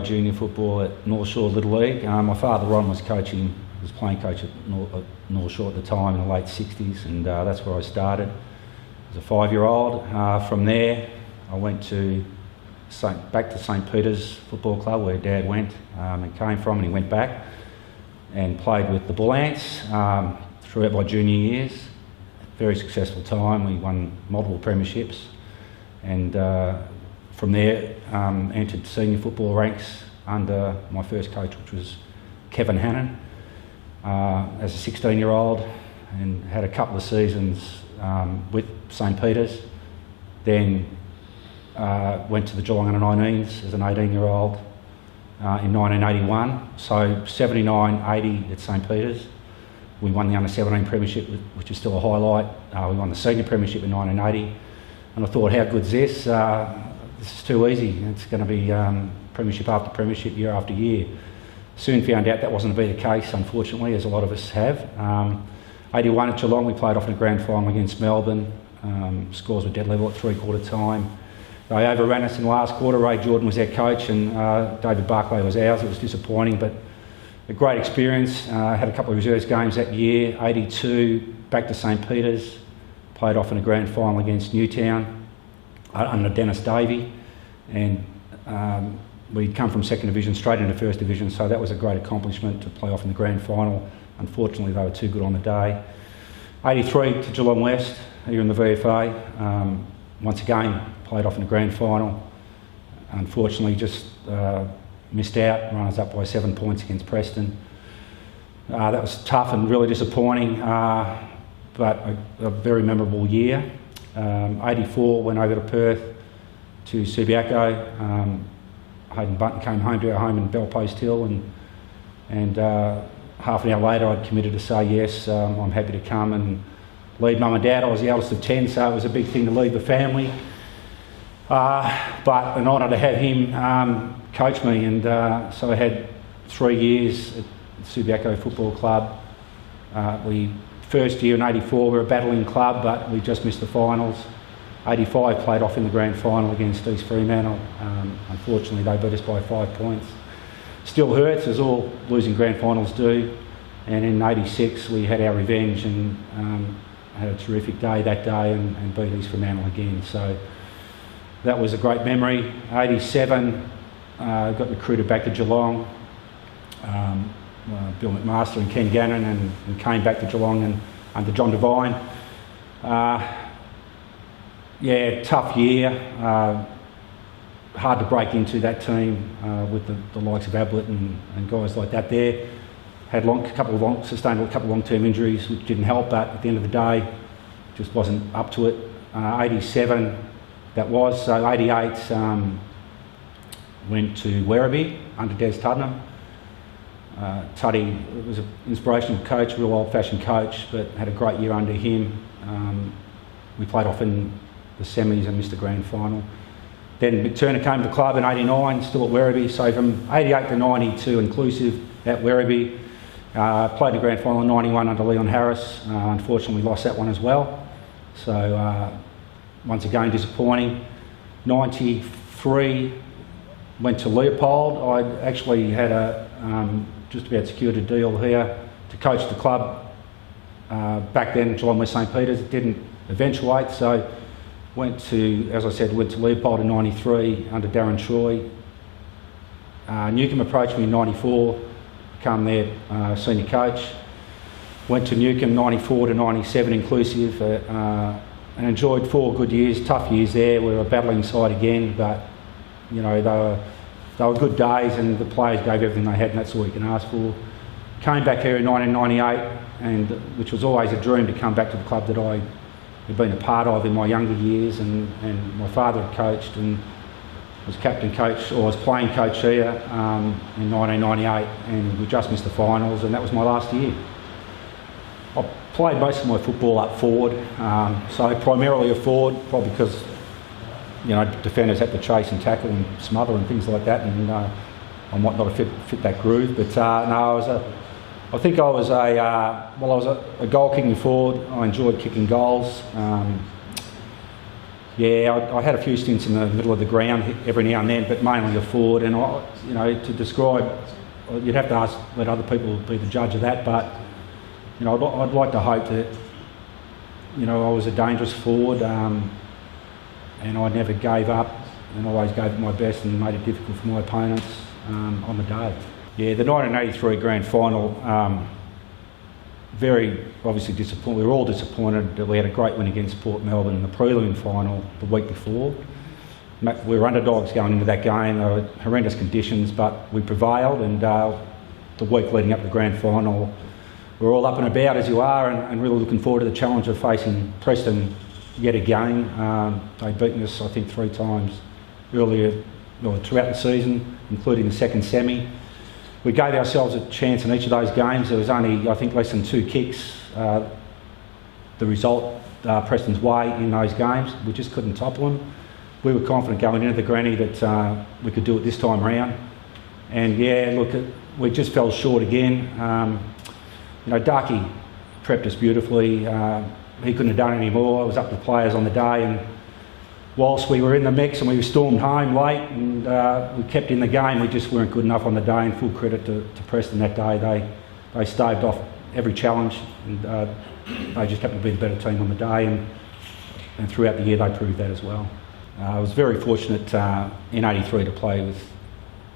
played junior football at North Shore Little League. My father Ron was playing coach at North Shore at the time in the late 60s, and that's where I started as a 5-year-old. From there, I went back to St Peter's Football Club, where Dad went and came from, and he went back and played with the Bull Ants throughout my junior years. Very successful time. We won multiple premierships, and from there entered senior football ranks under my first coach, which was Kevin Hannon, as a 16-year-old, and had a couple of seasons with St Peter's. Then went to the Geelong Under-19s as an 18-year-old in 1981. So 79-80 at St Peter's. We won the Under-17 premiership, which is still a highlight. We won the senior premiership in 1980. And I thought, how good's this? This is too easy. It's going to be premiership after premiership, year after year. Soon found out that wasn't to be the case, unfortunately, as a lot of us have. 81 at Geelong, we played off in a grand final against Melbourne. Scores were dead level at three-quarter time. They overran us in the last quarter. Ray Jordan was our coach, and David Barclay was ours. It was disappointing, but a great experience. Had a couple of reserves games that year. 82, back to St Peter's. Played off in a grand final against Newtown under Dennis Davey, and we'd come from second division straight into first division, so that was a great accomplishment to play off in the grand final. Unfortunately, they were too good on the day. 83 to Geelong West here in the VFA. Once again, played off in the grand final. Unfortunately, just missed out, runners up by 7 points against Preston. That was tough and really disappointing, but a very memorable year. 84, went over to Perth to Subiaco. Hayden Button came home to our home in Bellpost Hill, and half an hour later I'd committed to say yes, I'm happy to come and lead Mum and Dad. I was the eldest of 10, so it was a big thing to lead the family. But an honour to have him coach me, and so I had 3 years at Subiaco Football Club. First year in 84 we were a battling club, but we just missed the finals. 85 played off in the grand final against East Fremantle. Unfortunately they beat us by 5 points. Still hurts, as all losing grand finals do. And in 86 we had our revenge and had a terrific day that day and beat East Fremantle again. So that was a great memory. 87, got recruited back to Geelong. Bill McMaster and Ken Gannon, and came back to Geelong and under John Devine. Yeah, tough year. Hard to break into that team with the likes of Ablett and guys like that there. Had sustained a couple of long-term injuries, which didn't help, but at the end of the day, just wasn't up to it. 87, that was. So 88, went to Werribee under Des Tuddenham. Tuddy was an inspirational coach, real old-fashioned coach, but had a great year under him. We played off in the semis and missed the grand final. Then McTurner came to the club in 89, still at Werribee, so from 88 to 92 inclusive at Werribee. Played the grand final in 91 under Leon Harris. Unfortunately lost that one as well. So once again disappointing. 93, went to Leopold. I actually had just about secured a deal here to coach the club back then, Geelong West St Peter's. It didn't eventuate, so went to Leopold in 93 under Darren Troy. Newcombe approached me in 94, become their senior coach. Went to Newcombe 94 to 97 inclusive, and enjoyed 4 good years, tough years there. We were a battling side again, but you know, they were good days and the players gave everything they had, and that's all you can ask for. Came back here in 1998, which was always a dream to come back to the club that I had been a part of in my younger years, and my father had coached and was captain coach, or was playing coach here in 1998, and we just missed the finals, and that was my last year. I played most of my football up forward, so primarily a forward, probably because you know, defenders had to chase and tackle and smother and things like that, and I might not have fit that groove. But no, I think I was a goal-kicking forward. I enjoyed kicking goals. Yeah, I had a few stints in the middle of the ground every now and then, but mainly a forward. And to describe, you'd have to let other people be the judge of that. But I'd like to hope that I was a dangerous forward, and I never gave up, and always gave it my best and made it difficult for my opponents on the day. Yeah, the 1983 grand final. Very obviously disappointed. We were all disappointed that we had a great win against Port Melbourne in the prelim final the week before. We were underdogs going into that game. There were horrendous conditions, but we prevailed. And the week leading up to the grand final, we were all up and about as you are, and really looking forward to the challenge of facing Preston yet again. They'd beaten us, I think, 3 times earlier, throughout the season, including the second semi. We gave ourselves a chance in each of those games. There was only, I think, less than 2 kicks. The result Preston's way in those games. We just couldn't topple them. We were confident going into the granny that we could do it this time round. And yeah, look, we just fell short again. Darky prepped us beautifully. He couldn't have done any more. It was up to the players on the day. And whilst we were in the mix and we were stormed home late and we kept in the game, we just weren't good enough on the day. And full credit to Preston that day. They staved off every challenge, and they just happened to be the better team on the day. And throughout the year, they proved that as well. I was very fortunate in '83 to play with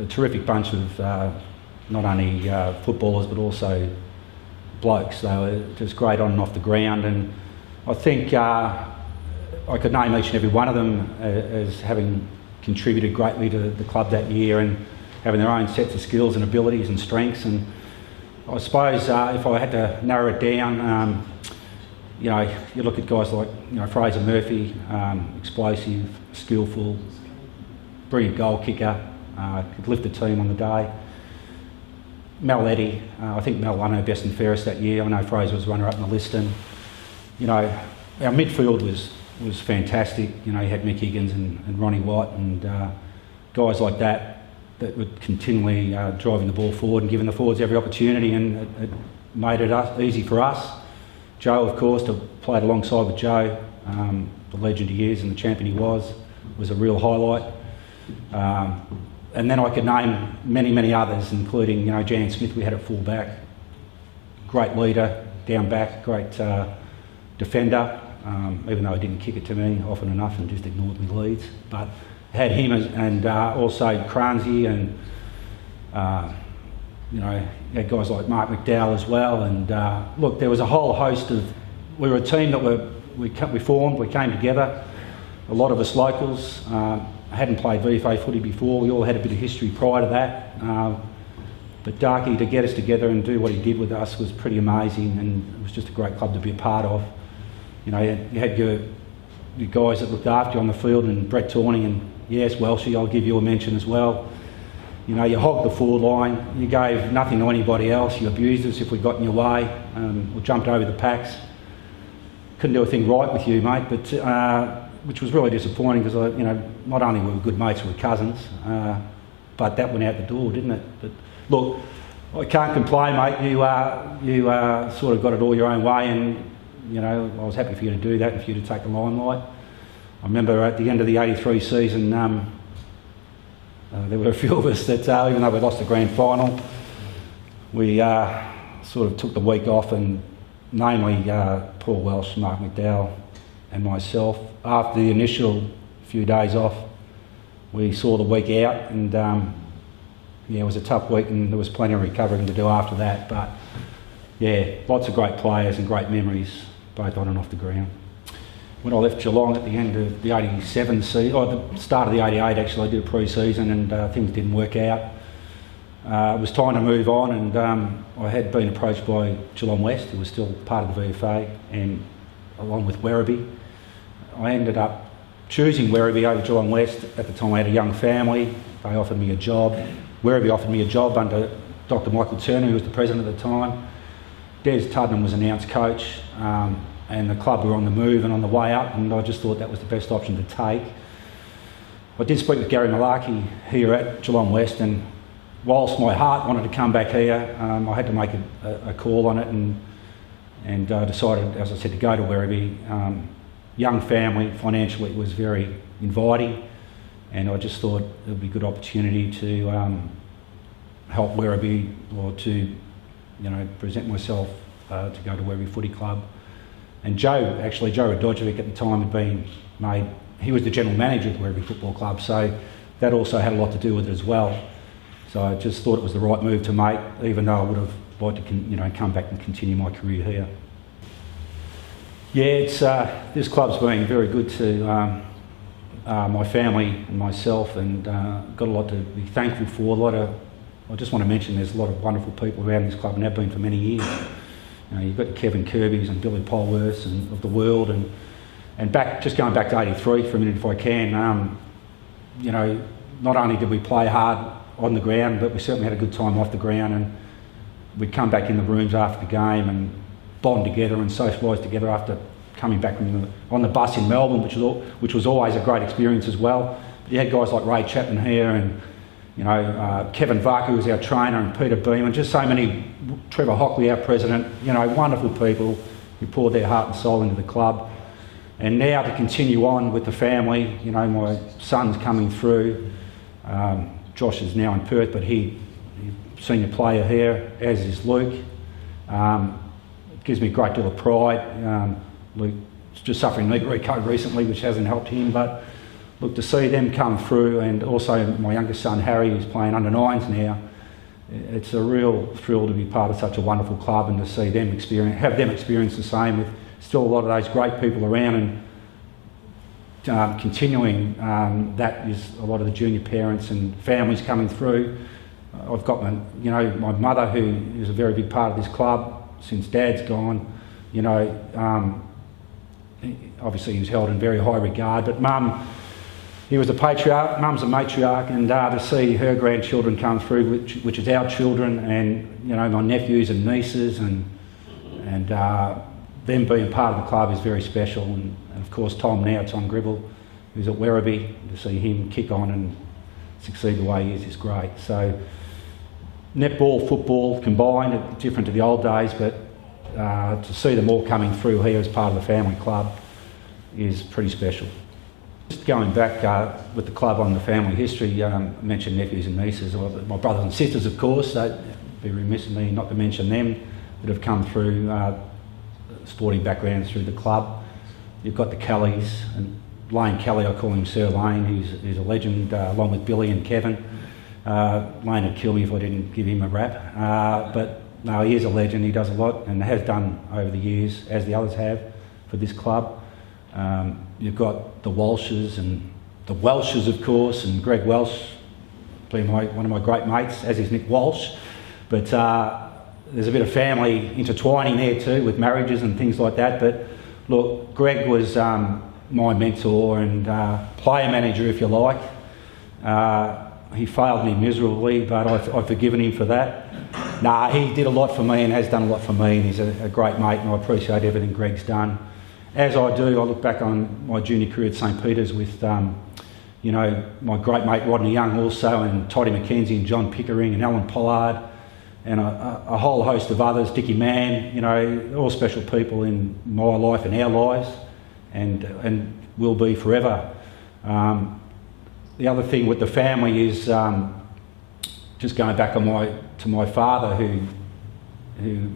a terrific bunch of not only footballers but also blokes. They were just great on and off the ground, and I think I could name each and every one of them as having contributed greatly to the club that year and having their own sets of skills and abilities and strengths. And I suppose if I had to narrow it down, you look at guys like Fraser Murphy, explosive, skillful, brilliant goal kicker, could lift the team on the day. Mel Eddy, I think Mel won her best and fairest that year. I know Fraser was runner-up in the list, and our midfield was fantastic. You had Mick Higgins and Ronnie Watt and guys like that were continually driving the ball forward and giving the forwards every opportunity, and it made it easy for us. Joe, of course, to played alongside with Joe, the legend he is and the champion he was a real highlight. And then I could name many, many others, including Jan Smith we had at full back. Great leader, down back, great defender, even though he didn't kick it to me often enough and just ignored me leads. But had him and also Cransey and you had guys like Mark McDowell as well. And look, there was a whole host of. We were a team that we formed, we came together. A lot of us locals. Hadn't played VFA footy before. We all had a bit of history prior to that. But Darky, to get us together and do what he did with us was pretty amazing, and it was just a great club to be a part of. You had your guys that looked after you on the field, and Brett Tawney, and yes, Welshie, I'll give you a mention as well. You hogged the forward line, you gave nothing to anybody else, you abused us if we got in your way, or jumped over the packs. Couldn't do a thing right with you, mate, but which was really disappointing because not only were we good mates, we were cousins, but that went out the door, didn't it? But look, I can't complain, mate. You sort of got it all your own way, and I was happy for you to do that and for you to take the limelight. I remember at the end of the '83 season, there were a few of us that, even though we lost the grand final, we sort of took the week off, and namely Paul Welsh, Mark McDowell and myself. After the initial few days off, we saw the week out, and it was a tough week, and there was plenty of recovering to do after that. But yeah, lots of great players and great memories, both on and off the ground. When I left Geelong at the end of the '87 season, or the start of the '88 actually, I did a pre-season and things didn't work out. It was time to move on, and I had been approached by Geelong West, who was still part of the VFA, and along with Werribee. I ended up choosing Werribee over Geelong West. At the time I had a young family. They offered me a job. Werribee offered me a job under Dr. Michael Turner, who was the president at the time. Des Tuddenham was announced coach, and the club were on the move and on the way up, and I just thought that was the best option to take. I did speak with Gary Malarkey here at Geelong West, and whilst my heart wanted to come back here, I had to make a call on it, and decided, as I said, to go to Werribee. young family. Financially, it was very inviting, and I just thought it would be a good opportunity to help Werribee, or to present myself to go to Werribee Footy Club. And Joe Radojevic at the time had been made, he was the general manager of the Werribee Football Club, so that also had a lot to do with it as well. So I just thought it was the right move to make, even though I would have liked to come back and continue my career here. Yeah, it's this club's been very good to my family and myself, and got a lot to be thankful for. I just want to mention there's a lot of wonderful people around this club, and have been for many years. You've got the Kevin Kirby's and Billy Polworths and of the world, and just going back to '83 for a minute if I can. Not only did we play hard on the ground, but we certainly had a good time off the ground, and we'd come back in the rooms after the game and bond together and socialise together after coming back on the bus in Melbourne, which was always a great experience as well. But you had guys like Ray Chapman here, and Kevin Vark, who was our trainer, and Peter Beeman, just so many, Trevor Hockley, our president, wonderful people who poured their heart and soul into the club. And now to continue on with the family, my son's coming through. Josh is now in Perth, but he's senior player here, as is Luke. It gives me a great deal of pride. Luke's just suffering knee recode recently, which hasn't helped him, but look, to see them come through, and also my youngest son Harry, who's playing under nines now, it's a real thrill to be part of such a wonderful club, and to see them have them experience the same, with still a lot of those great people around, and continuing that is a lot of the junior parents and families coming through. I've got my mother, who is a very big part of this club since Dad's gone. Obviously he was held in very high regard, but Mum, he was a patriarch, Mum's a matriarch, and to see her grandchildren come through, which is our children, and my nephews and nieces, and them being part of the club is very special. And of course Tom Gribble, who's at Werribee, to see him kick on and succeed the way he is great. So netball, football combined, different to the old days, but to see them all coming through here as part of the family club is pretty special. Just going back with the club on the family history, I mentioned nephews and nieces, or my brothers and sisters, of course. So it'd be remiss of me not to mention them that have come through sporting backgrounds through the club. You've got the Kellys, and Lane Kelly, I call him Sir Lane, who's a legend, along with Billy and Kevin. Lane would kill me if I didn't give him a rap, but no, he is a legend. He does a lot, and has done over the years, as the others have, for this club. You've got the Walshes, and the Welshes, of course, and Greg Welsh being one of my great mates, as is Nick Walsh. But there's a bit of family intertwining there too, with marriages and things like that. But look, Greg was my mentor and player manager, if you like. He failed me miserably, but I've forgiven him for that. Nah, he did a lot for me and has done a lot for me, and he's a great mate, and I appreciate everything Greg's done. As I do, I look back on my junior career at St Peter's with, my great mate Rodney Young also, and Toddy McKenzie and John Pickering and Alan Pollard, and a whole host of others, Dickie Mann, all special people in my life and our lives, and will be forever. The other thing with the family is just going back to my father, who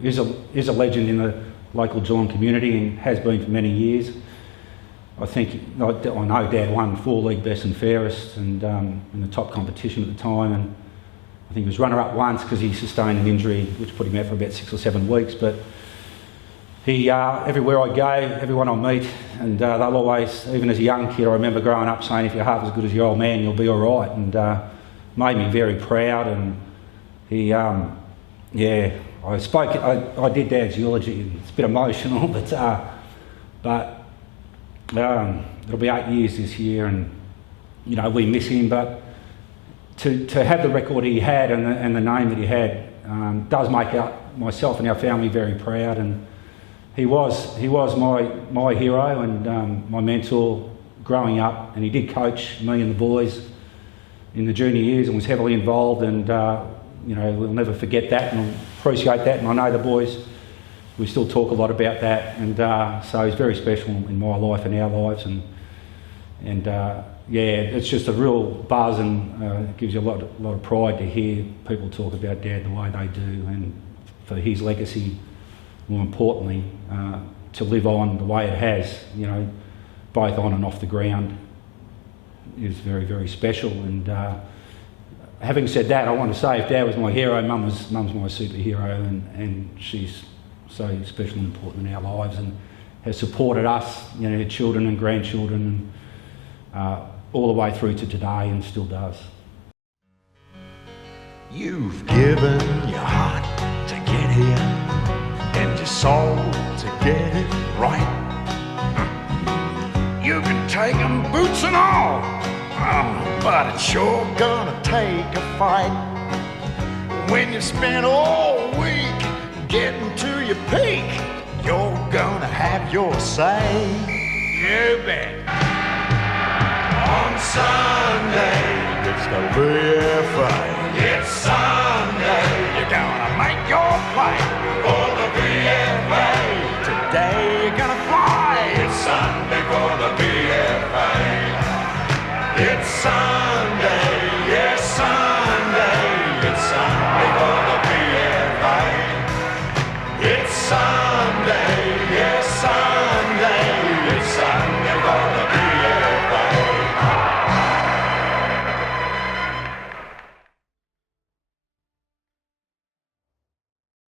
is a legend in the local Geelong community and has been for many years. I know Dad won 4 league best and fairest, and in the top competition at the time, and I think he was runner-up once because he sustained an injury which put him out for about 6 or 7 weeks. But he, everywhere I go, everyone I meet, and they'll always, even as a young kid, I remember growing up saying, if you're half as good as your old man, you'll be all right, and made me very proud. And he, I did Dad's eulogy, and it's a bit emotional, but it'll be 8 years this year, and we miss him. But to have the record he had and the name that he had does make myself and our family very proud. And he was my hero and my mentor growing up, and he did coach me and the boys in the junior years and was heavily involved, and we'll never forget that and appreciate that. And I know the boys we still talk a lot about that, and so he's very special in my life and our lives, and yeah, it's just a real buzz, and it gives you a lot of pride to hear people talk about Dad the way they do, and for his legacy, more importantly, to live on the way it has, you know, both on and off the ground, is very, very special. And having said that, I want to say, if Dad was my hero, Mum's my superhero, and she's so special and important in our lives, and has supported us, you know, her children and grandchildren, and all the way through to today, and still does. You've given your heart to get here, and your soul to get it right. You can take 'em boots and all, but it's sure gonna take a fight. When you spend all week getting to your peak, you're gonna have your say. You bet. On Sunday, it's gonna be a fight. It's Sunday, you're gonna make your play.